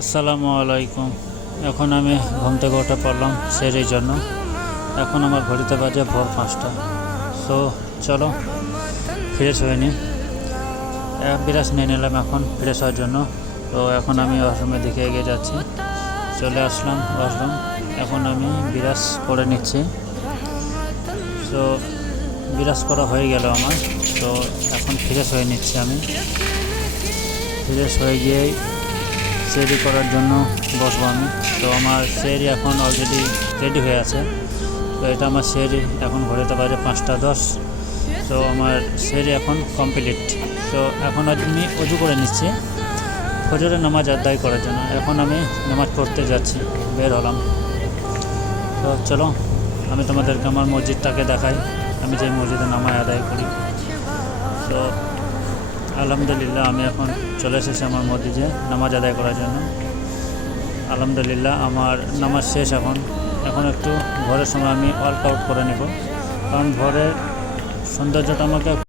আসসালামু আলাইকুম। এখন আমি ঘুম থেকে উঠে পড়লাম সেরির জন্য। এখন আমার ঘড়িতে বাজে ভোর 5টা। সো চলো ফ্রেশ হয়ে নিই। বিরাজ নিয়ে নিলাম এখন ফ্রেশ হওয়ার জন্য। তো এখন আমি ওয়াশরুমের দিকে এগিয়ে যাচ্ছি। চলে আসলাম ওয়াশরুম। এখন আমি বিরাজ করে নিচ্ছি। তো বিরাজ করা হয়ে গেল আমার। তো এখন ফ্রেশ হয়ে নিচ্ছি আমি। ফ্রেশ হয়ে গিয়েই সেরি করার জন্য বসবো আমি। তো আমার সেরি এখন অলরেডি রেডি হয়ে আছে। তো এটা আমার সেরি এখন ঘড়িতে বাজে 5টা 10। তো আমার সেরি এখন কমপ্লিট। তো এখন আমি অজু করে নিচ্ছি ফজরের নামাজ আদায় করার জন্য। এখন আমি নামাজ পড়তে যাচ্ছি, বের হলাম। তো চলো আমি তোমাদেরকে আমার মসজিদটাকে দেখাই, আমি যে মসজিদে নামাজ আদায় করি। তো আলহামদুলিল্লাহ আমি এখন চলে এসেছি আমার মসজিদে নামাজ আদায় করার জন্য। আলহামদুলিল্লাহ আমার নামাজ শেষ। এখন একটু ভোরের সময় আমি ওয়ার্কআউট করে নেব, কারণ ভোরের সৌন্দর্যটা আমাকে